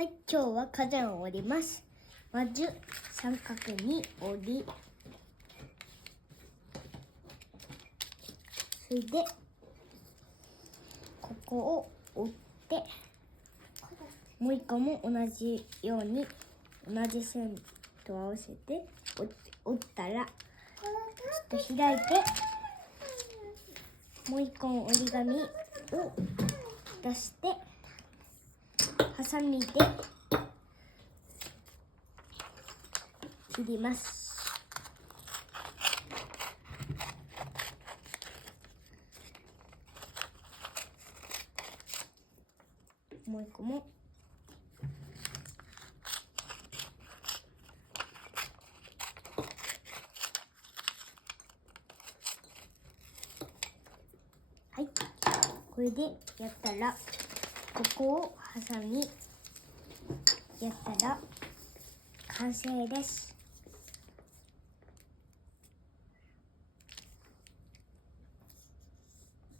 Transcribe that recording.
はい、今日は花壇を折ります。まず三角に折り、それでここを折って、もう一個も同じように同じ線と合わせて折ったら、ちょっと開いて、もう一個の折り紙を出してハサミで切ります。もう一個もはい、これでやったら、ここをハサミやったら完成です。